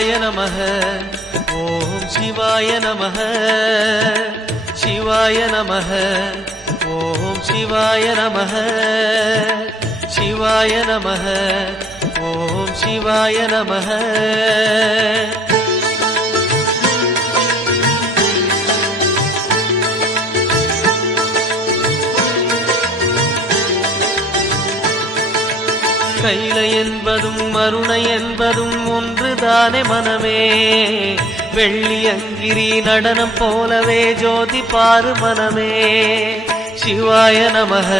சிவாய நமः ஓம் சிவாய நமः சிவாய நமः ஓம் சிவாய நமः சிவாய நமः ஓம் சிவாய நமः கைலை என்பதும் மருணை என்பதும் ஒன்றுதானே மனமே வெள்ளி அங்கிரி நடனம் போலவே ஜோதி பாரு மனமே சிவாய நமः